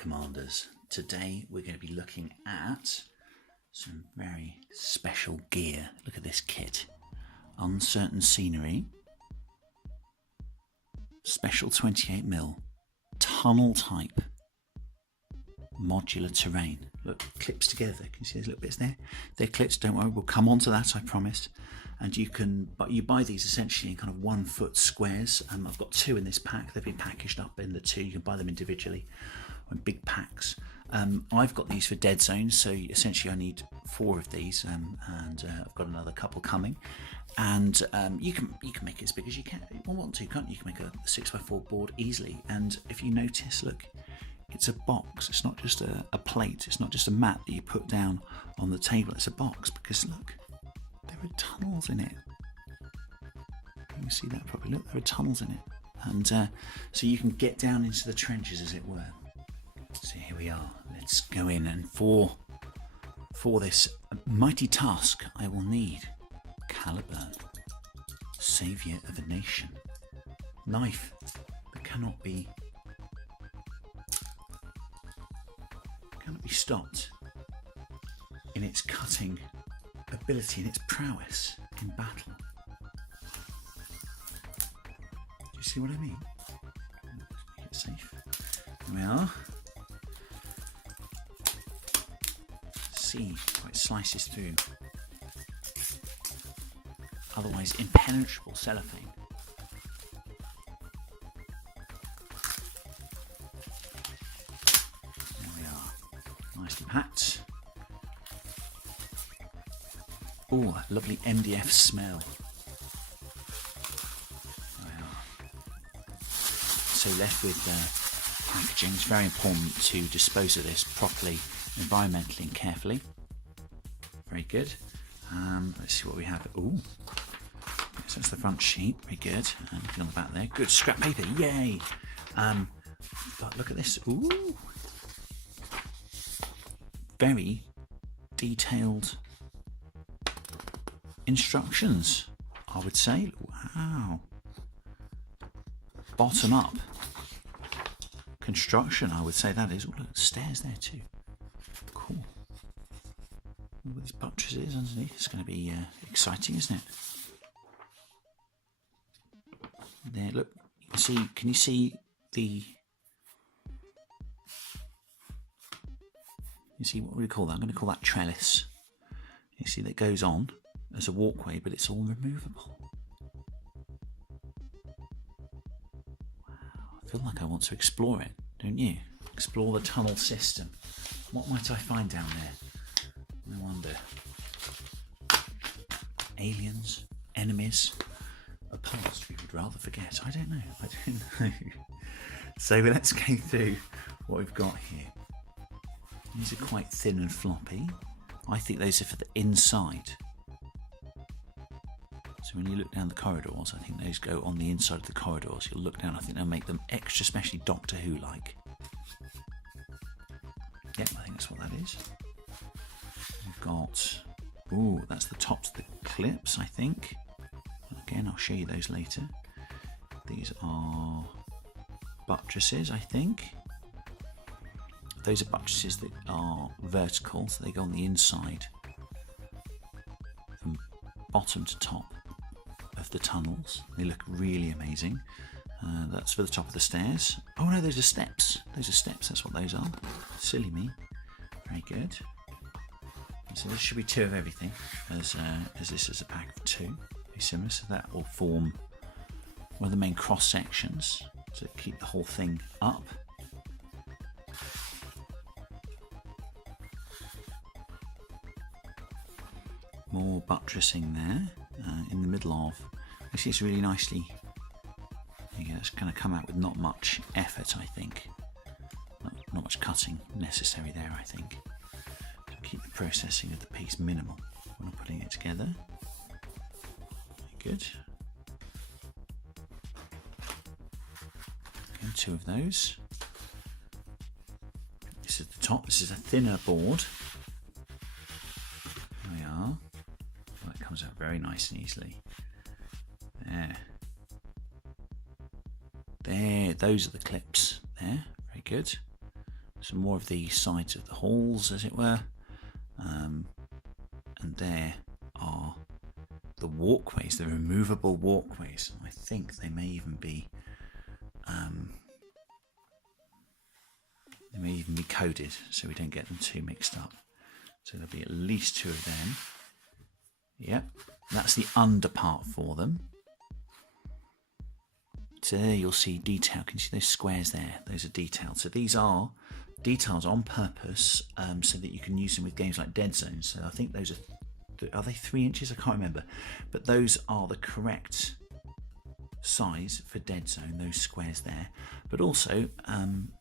Commanders. Today we're going to be looking at some very special gear. Look at this kit. Uncertain scenery. Special 28mm. Tunnel type. Modular terrain. Look, clips together. Can you see those little bits there? They're clips, don't worry, we'll come on to that, I promise. And you buy these essentially in kind of 1 foot squares. I've got 2 in this pack. They've been packaged up in the 2. You can buy them individually or in big packs. I've got these for Deadzone, so essentially I need 4 of these, and I've got another couple coming. And you can make it as big as you can. You want to, can't you? You can make a 6x4 board easily. And if you notice, look, it's a box. It's not just a plate. It's not just a mat that you put down on the table. It's a box because look, there are tunnels in it. Can you see that properly? Look, there are tunnels in it, and so you can get down into the trenches, as it were. So here we are. Let's go in, and for this mighty task, I will need Caliburn, saviour of a nation, knife that cannot be stopped in its cutting ability and its prowess in battle. Do you see what I mean? Let's make it safe. Here we are. See how it slices through otherwise impenetrable cellophane. Nicely packed. Oh, that lovely MDF smell. There we are. So left with packaging. It's very important to dispose of this properly, environmentally and carefully. Very good. Let's see what we have. Oh, so that's the front sheet. Very good. And looking on the back there. Good scrap paper. Yay. But look at this. Ooh. Very detailed instructions, I would say. Wow. Bottom up construction, I would say that is. Oh, look, stairs there too. Cool. With these buttresses underneath, it's going to be exciting, isn't it? There, look. Can you see the? You see, what do we call that? I'm going to call that trellis. You see, that goes on as a walkway, but it's all removable. Wow, I feel like I want to explore it, don't you? Explore the tunnel system. What might I find down there? I wonder. Aliens? Enemies? A past we would rather forget. I don't know. So let's go through what we've got here. These are quite thin and floppy. I think those are for the inside. So when you look down the corridors, I think those go on the inside of the corridors. You'll look down, I think they'll make them extra, especially Doctor Who-like. Yep, I think that's what that is. We've got, ooh, that's the tops of the clips, I think. Again, I'll show you those later. These are buttresses, I think. Those are buttresses that are vertical, so they go on the inside from bottom to top of the tunnels. They look really amazing. That's for the top of the stairs. Oh no, those are steps. Those are steps, that's what those are. Silly me. Very good. So this should be 2 of everything, as this is a pack of 2. Very similar, so that will form one of the main cross sections to keep the whole thing up. More buttressing there in the middle of. Actually, it's really nicely. It's going to come out with not much effort, I think. Not much cutting necessary there, I think. To keep the processing of the piece minimal when I'm putting it together. Very good. Okay, 2 of those. This is the top. This is a thinner board. There we are. Well, it comes out very nice and easily. There, those are the clips there. Very good. some more of the sides of the halls, as it were. And there are the walkways, the removable walkways. I think they may even be coded, so we don't get them too mixed up. So there'll be at least 2 of them. Yep, that's the under part for them. So there you'll see detail. Can you see those squares there? Those are detailed. So these are details on purpose, so that you can use them with games like Deadzone. So I think those are they 3 inches? I can't remember. But those are the correct size for Deadzone, those squares there. But also,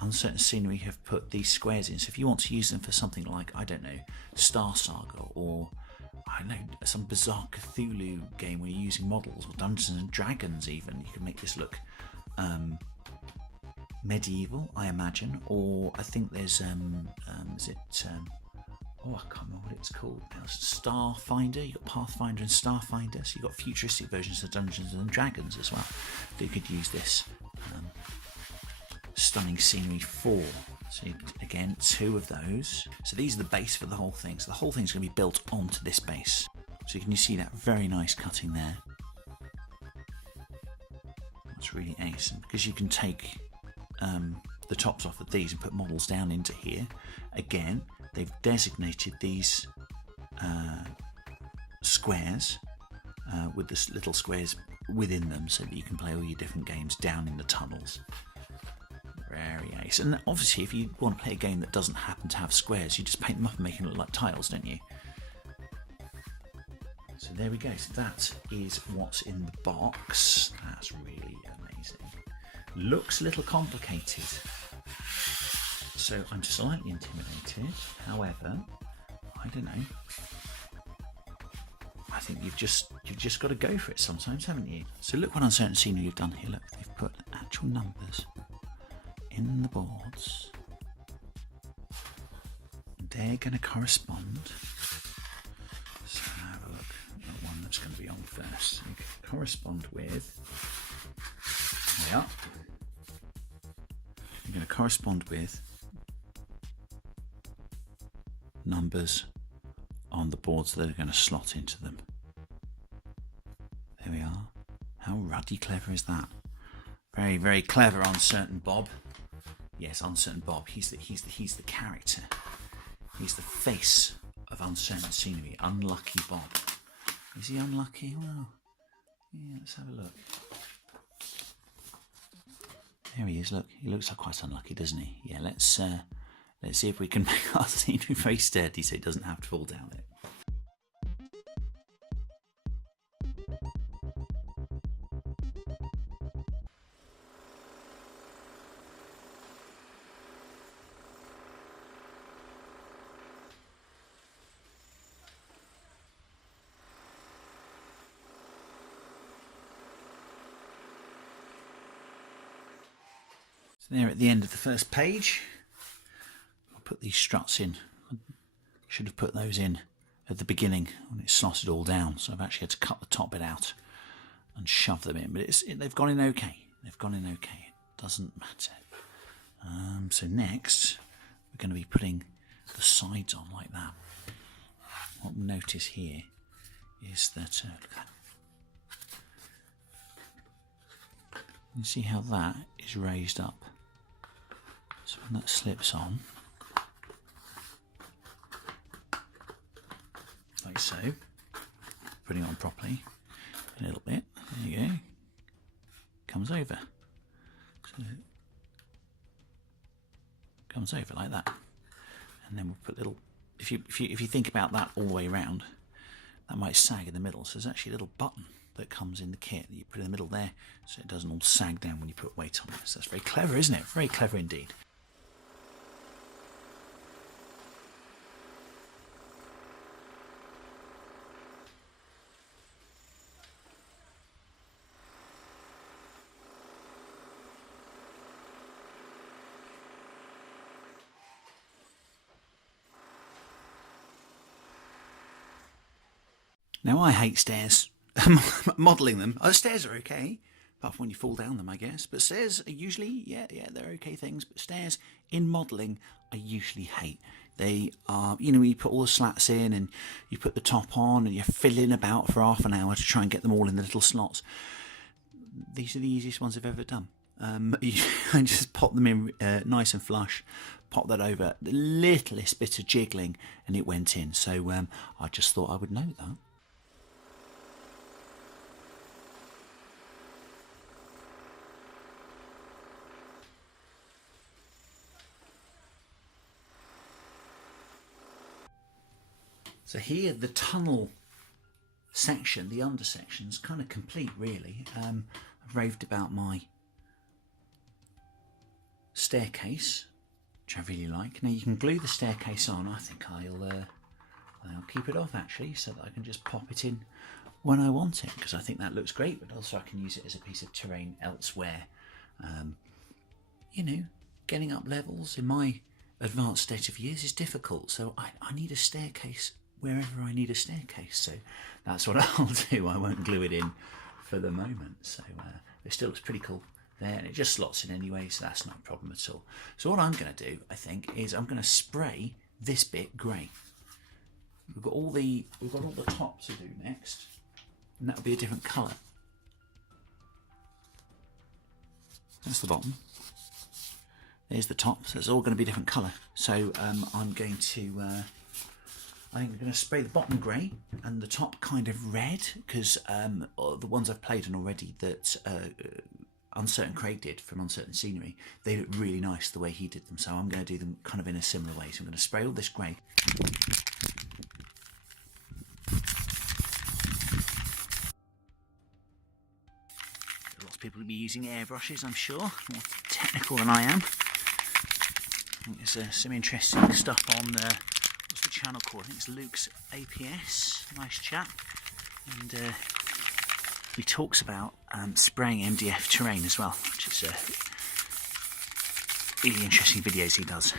Uncertain Scenery have put these squares in. So if you want to use them for something like, I don't know, Star Saga, or I don't know, some bizarre Cthulhu game where you're using models, or Dungeons and Dragons even, you can make this look medieval, I imagine. Or I think there's is it I can't remember what it's called now. Starfinder. You've got Pathfinder and Starfinder, so you've got futuristic versions of Dungeons and Dragons as well that you could use this stunning scenery for. So again, 2 of those. So these are the base for the whole thing. So the whole thing's going to be built onto this base. So can you see that very nice cutting there? That's really ace. And because you can take the tops off of these and put models down into here, again, they've designated these squares with the little squares within them, so that you can play all your different games down in the tunnels. Very ace. And obviously, if you want to play a game that doesn't happen to have squares, you just paint them up and make them look like tiles, don't you? So there we go. So that is what's in the box. That's really amazing. Looks a little complicated, so I'm slightly intimidated. However, I don't know. I think you've just got to go for it sometimes, haven't you? So look what Uncertain Scenery you've done here. Look, they've put actual numbers in the boards. They're going to correspond. So have a look at the one that's going to be on first. So you can correspond with. There we are. You're going to correspond with numbers on the boards that are going to slot into them. There we are. How ruddy clever is that? Very, very clever, Uncertain Bob. Yes, Uncertain Bob. He's the character. He's the face of Uncertain Scenery. Unlucky Bob. Is he unlucky? Well, yeah, let's have a look. There he is. Look, he looks quite unlucky, doesn't he? Yeah, let's see if we can make our scenery very sturdy so it doesn't have to fall down it. So there at the end of the first page, I'll put these struts in. I should have put those in at the beginning when it slotted all down, so I've actually had to cut the top bit out and shove them in, but they've gone in okay. They've gone in okay. It doesn't matter. So next, we're going to be putting the sides on like that. What we'll notice here is that look at that. You see how that is raised up. So when that slips on, like so, putting it on properly, a little bit, there you go, comes over. So it comes over like that. And then we'll put little, if you think about that all the way around, that might sag in the middle. So there's actually a little button that comes in the kit that you put in the middle there, so it doesn't all sag down when you put weight on it. So that's very clever, isn't it? Very clever indeed. Now I hate stairs. Modelling them. Oh, the stairs are okay, apart from when you fall down them, I guess. But stairs are usually, yeah, they're okay things. But stairs in modelling, I usually hate. They are, you know, you put all the slats in and you put the top on and you're fiddling about for half an hour to try and get them all in the little slots. These are the easiest ones I've ever done. I just pop them in nice and flush, pop that over, the littlest bit of jiggling, and it went in. So I just thought I would note that. So here, the tunnel section, the under section, is kind of complete, really. I've raved about my staircase, which I really like. Now you can glue the staircase on. I think I'll keep it off actually, so that I can just pop it in when I want it, because I think that looks great. But also I can use it as a piece of terrain elsewhere. You know, getting up levels in my advanced state of years is difficult, so I need a staircase wherever I need a staircase, so that's what I'll do. I won't glue it in for the moment, so it still looks pretty cool there, and it just slots in anyway, so that's not a problem at all. So what I'm going to do, I think, is I'm going to spray this bit grey. We've got all the top to do next, and that'll be a different colour. That's the bottom. There's the top, so it's all going to be a different colour. So I'm going to spray the bottom grey and the top kind of red, because the ones I've played on already that Uncertain Craig did from Uncertain Scenery, they look really nice the way he did them, so I'm going to do them kind of in a similar way. So I'm going to spray all this grey. Lots of people will be using airbrushes, I'm sure, more technical than I am. I think there's some interesting stuff on what's the channel called? I think it's Luke's APS, nice chap, and he talks about spraying MDF terrain as well, which is really interesting videos he does.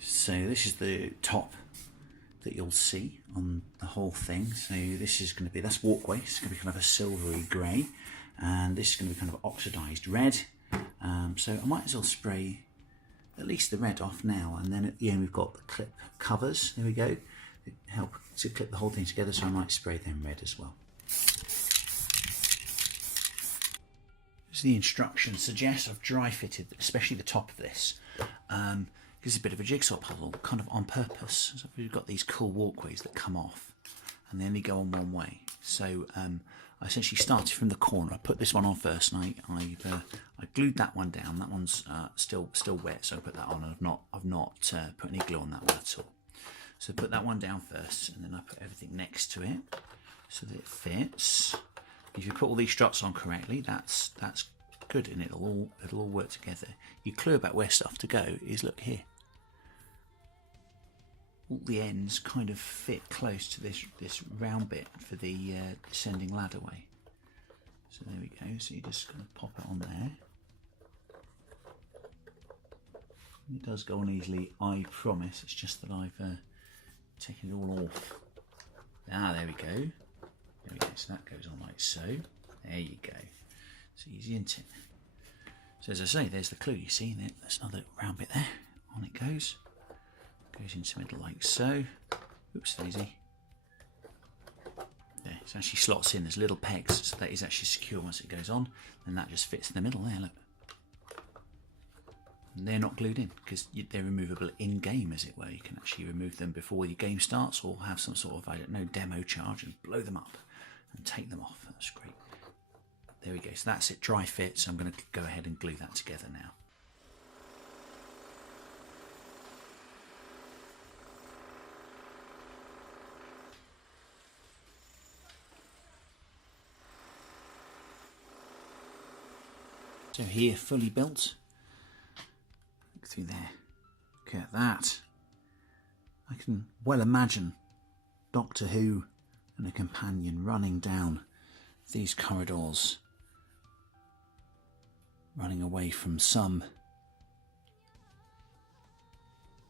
So this is the top that you'll see on the whole thing. So this is going to be, that's Walkways, it's going to be kind of a silvery grey, and this is going to be kind of oxidised red. So I might as well spray at least the red off now, and then at the end we've got the clip covers. There we go. They help to clip the whole thing together, so I might spray them red as well. As the instructions suggest, I've dry fitted especially the top of this. It's a bit of a jigsaw puzzle, kind of on purpose. So we've got these cool walkways that come off, and they only go on one way. So I essentially started from the corner. I put this one on first, and I glued that one down. That one's still wet, so I put that on. And I've not put any glue on that one at all. So put that one down first, and then I put everything next to it so that it fits. If you put all these struts on correctly, that's good, and it'll all work together. Your clue about where stuff to go is, look here. All the ends kind of fit close to this round bit for the descending ladder way. So there we go. So you just kind of pop it on there. It does go on easily, I promise. It's just that I've taken it all off. Ah, there we go. There we go. So that goes on like so. There you go. It's easy, isn't it? So as I say, there's the clue. You see, there's another round bit there. On it goes. Goes into the middle like so. Oops, daisy. There, it actually slots in. There's little pegs, so that is actually secure once it goes on. And that just fits in the middle there, look. And they're not glued in because they're removable in-game, as it were. You can actually remove them before your game starts, or have some sort of, I don't know, demo charge and blow them up and take them off. That's great. There we go. So that's it, dry fit. So I'm going to go ahead and glue that together now. So here, fully built. Look through there. Look at that. I can well imagine Doctor Who and a companion running down these corridors, running away from some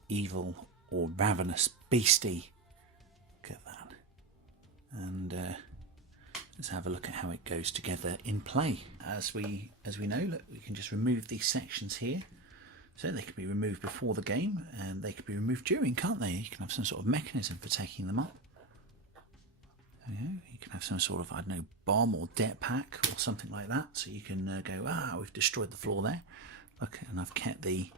evil or ravenous beastie. Look at that. And let's have a look at how it goes together in play. As we know, look, we can just remove these sections here. So they can be removed before the game, and they can be removed during, can't they? You can have some sort of mechanism for taking them up. There you go. You can have some sort of, I don't know, bomb or det pack or something like that. So you can go, we've destroyed the floor there. Look, and I've kept the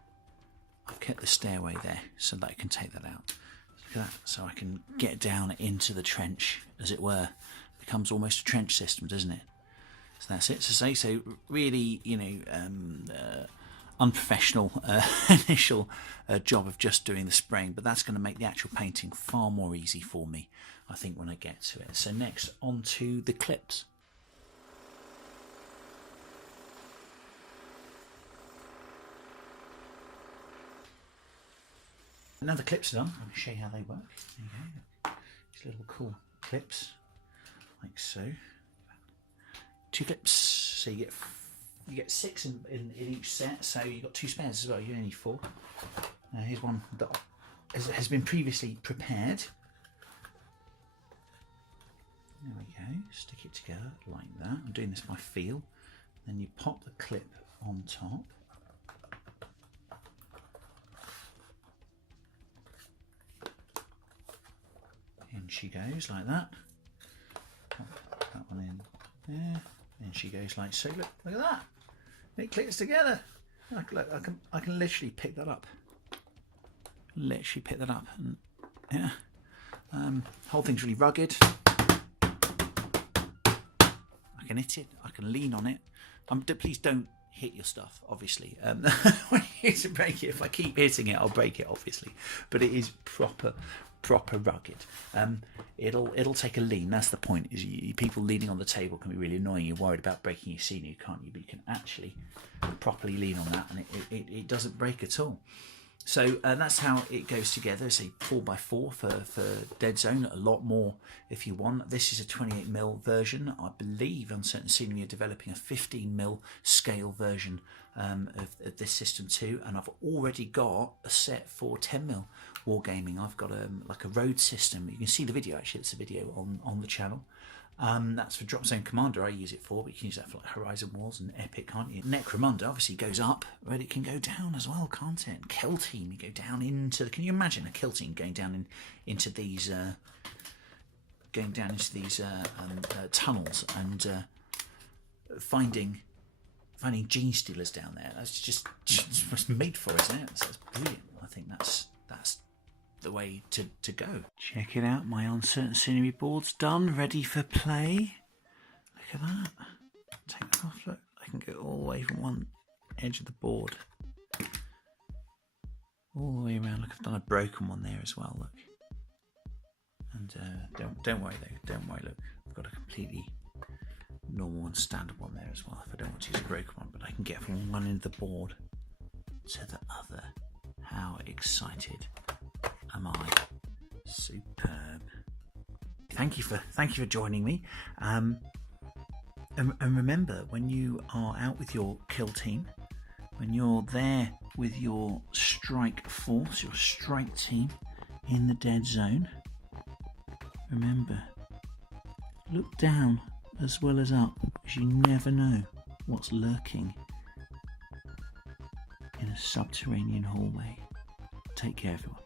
stairway there so that I can take that out. Look at that. So I can get down into the trench, as it were. It becomes almost a trench system, doesn't it? So that's it. So really, you know, unprofessional initial job of just doing the spraying, but that's going to make the actual painting far more easy for me, I think, when I get to it. So next, on to the clips. Now the clips are done, I'm going to show you how they work. There you go. These little cool clips, like so. 2 clips, so you get 6 in each set, so you've got 2 spares as well. You only need 4. Here's one that has been previously prepared. There we go. Stick it together like that. I'm doing this by feel. Then you pop the clip on top. In she goes like that. Pop that one in there. And she goes like so. Look at that. It clicks together. Look, I can literally pick that up. Literally pick that up. And yeah. Whole thing's really rugged. I can hit it. I can lean on it. Please don't hit your stuff, obviously. When you to break it, if I keep hitting it, I'll break it, obviously. But it is proper rugged. It'll take a lean. That's the point. Is people leaning on the table can be really annoying. You're worried about breaking your scenery, can't you? But you can actually properly lean on that, and it doesn't break at all. So that's how it goes together. It's a 4x4 for Deadzone. A lot more if you want. This is a 28mm version. I believe Uncertain Scenery are developing a 15mm scale version of this system too. And I've already got a set for 10mm wargaming. I've got like a road system. You can see the video, actually. It's a video on the channel. That's for Drop Zone Commander I use it for, but you can use that for like Horizon Wars and Epic, can't you? Necromunda obviously goes up, but it can go down as well, can't it? Killteam, you go down into can you imagine a Killteam going down into these tunnels and finding gene stealers down there? That's just what's made for, isn't it? So that's brilliant. I think that's the way to go. Check it out, my Uncertain Scenery board's done, ready for play. Look at that. Take that off, look. I can go all the way from one edge of the board all the way around. Look, I've done a broken one there as well, look. And don't worry though, don't worry, look. I've got a completely normal and standard one there as well if I don't want to use a broken one, but I can get from one end of the board to the other. How excited am I? Superb. Thank you for joining me. And remember, when you are out with your kill team, when you're there with your strike force, your strike team in the Deadzone, remember, look down as well as up, because you never know what's lurking in a subterranean hallway. Take care, everyone.